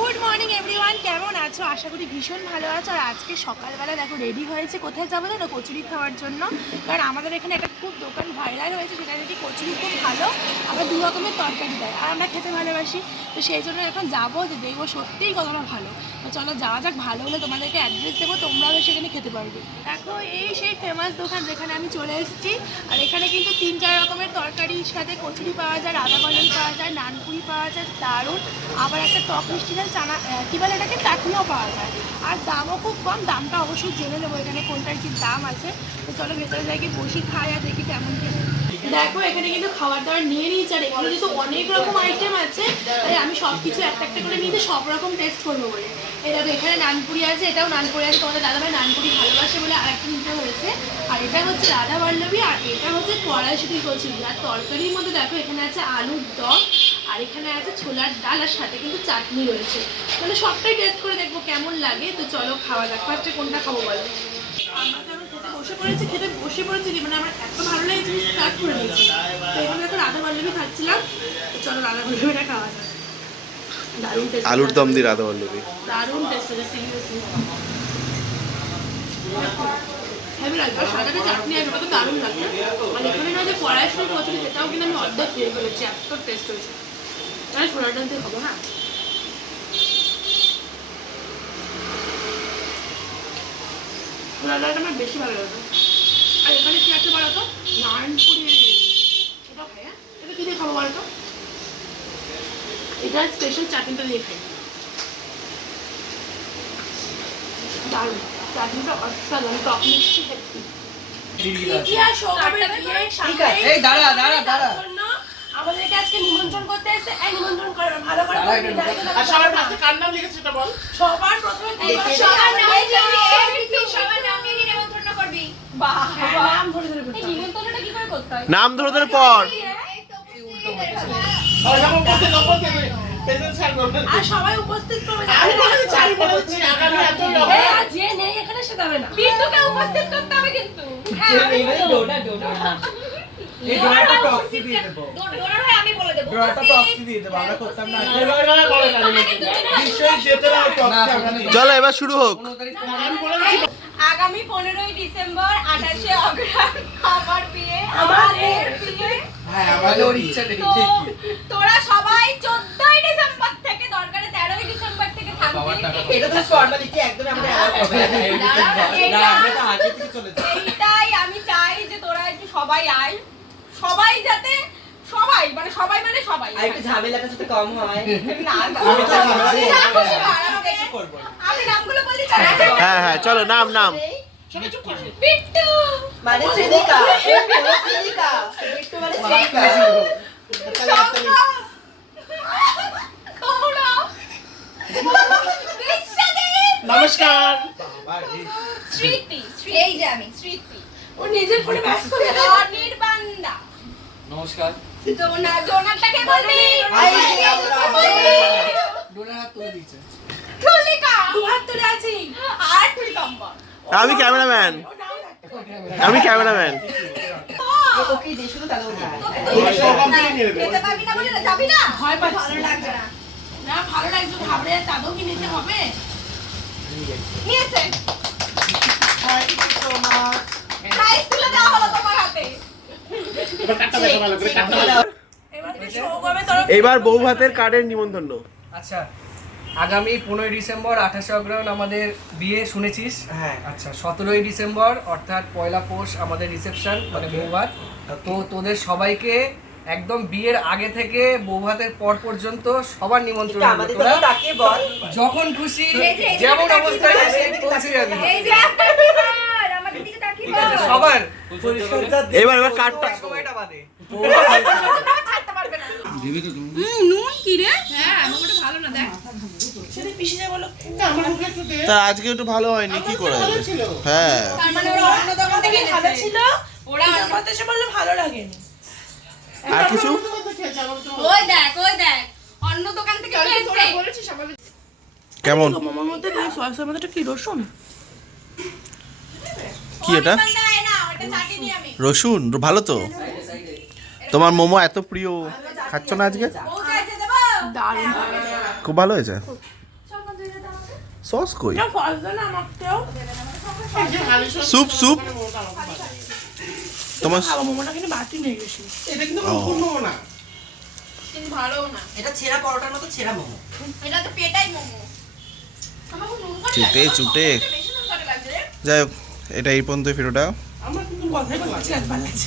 Good morning everyone কেমন আছো? আশা করি ভীষণ ভালো আছো। আর আজকে সকালবেলা দেখো রেডি হয়েছে। কোথায় যাব জানো? কচুরি খাওয়ার জন্য। কারণ আমাদের এখানে একটা খুব দোকান ভাইরাল হয়েছে। সেটা নাকি কচুরি খুব ভালো, আবার দু রকমের তরকারি দেয়। আর আমরা খেতে ভালোবাসি। তো সেই জন্য এখন যাব যে দেখব সত্যিই কতটা ভালো। তো চলো যাওয়া যাক। ভালো হলে তোমাদেরকে অ্যাড্রেস দেবো। তোমরাও সেখানে খেতে পারবে। দেখো, এই সেই ফেমাস দোকান যেখানে আমি চলে এসেছি। আর এখানে কিন্তু তিন, চার রকমের তরকারির সাথে কচুরি পাওয়া যায় রাধা পাওয়া যায় নানপুরি পাওয়া যায়, দারুণ। আবার একটা টক মিষ্টি চানা কী বলে এটাকে? চাটনিও পাওয়া যায়। আর দামও খুব কম, দামটা অবশ্যই জেনে নেব এখানে কোনটার কি দাম আছে। তো চলো ভেতরে যাই, গিয়ে বসি, খাই আর দেখি কেমন কি দেখো, এখানে কিন্তু খাবার দাবার নিয়ে নিয়েছি, আর এখানে কিন্তু অনেক রকম আইটেম আছে। তাই আমি সব কিছু একটা একটা করে নিতে সব রকম টেস্ট করব বলে। এই দেখো, এখানে নানপুরি আছে, এটাও নানপুরি আছে, তোমাদের দাদাভাই নানপুরি ভালোবাসে বলে আরেকটা নিতে হয়েছে। আর এটা হচ্ছে রাধা বল্লভী আর এটা হচ্ছে কড়াইশুটি কচুরি। আর তরকারির মধ্যে দেখো, এখানে আছে আলুর দম আর এখানে আছে ছোলার ডাল আর সাথে কিন্তু চাটনি রয়েছে। মানে সবটাই টেস্ট করে দেখব কেমন লাগে। তো চলো খাওয়া যাক। ফার্স্টে কোনটা খাব বলো? আমরা তো খেতে বসে পড়েছি খেতে বসে পড়েছি মানে আমার এত ভালো লেগেছে স্টার্ট করে দিয়েছি। তো এখানে এখন রাধা বল্লভী খাচ্ছিলাম। তো চলো রাধা বল্লভীটা খাওয়া যাক। টেস্ট আলুর দম দিয়ে রাধা বল্লভী দারুণ টেস্ট হয়েছে সিরিয়াসলি হেভি লাগবে সাদাটা চাটনি ওটা তো দারুণ লাগবে আর এখানে না যে কড়াইশুটি কচুরি সেটাও কিন্তু আমি অর্ধেক খেয়ে ফেলেছি এত টেস্ট হয়েছে। তাহলে ছোলার ডাল দিয়ে খাব হ্যাঁ ছোলার ডালটা আমার বেশি ভালো লাগে আর এখানে কি আছে বলো তো নারায়ণপুরি এটা খাই হ্যাঁ এটা কি দিয়ে খাব বলো তো এটা স্পেশাল চাটনিটা দিয়ে খাই দারুণ চাটনিটা অসাধারণ টক মিষ্টি হেপি এই দাঁড়া, দাঁড়া, দাঁড়া। আমাদেরকে আজকে নিমন্ত্রণ করতে এসে এই নিমন্ত্রণ করে ভালো করে। আর সবার কার নাম লিখেছে সেটা বল? সবার প্রথমে সবার নাম এই লিখবি, সবার নাম লিখে নেমন্তন্ন করবি। হ্যাঁ, নাম ধরে ধরে হবে। নিমন্ত্রণটা কি করে করতে হয়? নাম ধরে ধরে পর উপস্থিত আর সবাই এই, যে নেই এখানে না। বিন্দুকে করতে হবে কিন্তু। হ্যাঁ, এই ডোনাটা প্রক্সি দিয়ে দেবো। ডো- ডোনার আমি বলে দেবো। ডোনাটা উপস্থিত। দিয়ে দেবো আমরা করতাম না। এবার বলে না নিশ্চয়ই যেতে না না, চলো এবার শুরু হোক। আগামী পনেরোই ডিসেম্বর আঠাশে অগ্রহায়ণ আমার বিয়ে আমাদের বিয়ে? হ্যাঁ আমাদের ওর ইচ্ছা নেই তো ঠিকই। তোরা সবাই চোদ্দই ডিসেম্বর থেকে দরকারে তেরোই ডিসেম্বর থেকে থাকবি। এটা তো ফর্মালিটি একদম আমরা না আমরা তো আগে থেকে চলে যাই আমি চাই যে তোরা একটু সবাই আয়। সবাই যাতে সবাই মানে সবাই মানে সবাই। আর একটু ঝামেলাটা যাতে কম হয়। না, আমি তো। আমি নামগুলো বলি হ্যাঁ হ্যাঁ চলো নাম নাম। সবাই চুপ করো। বিট্টু। মানে শ্রেণিকা শ্রেণিকা একটু মানে বিশ্বদীপ, নমস্কার। স্মৃতি এই যে আমি স্মৃতি। ও নিজের ফোনে ব্যস্ত। অনির্বাণদা বলবি? দু হাত তুলে আছি। আর আমি ক্যামেরাম্যান। আমি ক্যামেরাম্যান। ওকে দিয়ে শুধু তাহলে ওঠা সব কমপ্লিট নিয়ে নেবে খেতে পাবি না বলে যাবি না? ভয় পাচ্ছি। ভালো লাগছে না। না ভালো লাগছে ঘাবড়ে যাচ্ছে কি নিতে হবে। নিয়েছে। Thank you so much prize তুলে দেওয়া হলো তোমার হাতে। এবার বউ ভাতের কার্ডের নিমন্ত্রণ। আচ্ছা আগামী পনেরোই ডিসেম্বর আঠাশে অগ্রহায়ণ আমাদের বিয়ে শুনেছিস? হ্যাঁ। আচ্ছা সতেরোই ডিসেম্বর অর্থাৎ পয়লা পৌষ আমাদের রিসেপশন মানে বৌভাত তো তোদের সবাইকে একদম বিয়ের আগে থেকে বৌভাতের পর পর্যন্ত সবার নিমন্ত্রণ যখন খুশি যেমন অবস্থায় পৌঁছে যাবি এই যে একটা বিবার আমাদের দিকে তাকিয়ে ঠিক আছে সবার এবার এবার কার্ডটা সময়টা বাদে। ছাড়তে পারবে না সেটা পিসি যা বলো আমার মুখে একটু দে। তা আজকে একটু ভালো হয়নি কি করে হ্যাঁ। মানে ওরা অন্য দোকান থেকে ভালো ছিল। ওরা আমার এসে বলল ভালো লাগেনি। আর কিছু? তো খেয়েছে আমার তো ওই দেখ ওই দেখ। অন্য দোকান থেকে কেমন? মোমোর মধ্যে সসের মধ্যে কি রসুন? কি এটা? রসুন? ভালো তো? তোমার মোমো এত প্রিয়। খাচ্ছ না আজকে? খুব ভালো হয়েছে? সস কই? Soup, soup. তোমার চুটে, চুটে। যাই হোক। এটা এই পর্যন্ত ভিডিওটা। আমার কিন্তু কথাই আমার লাগছে।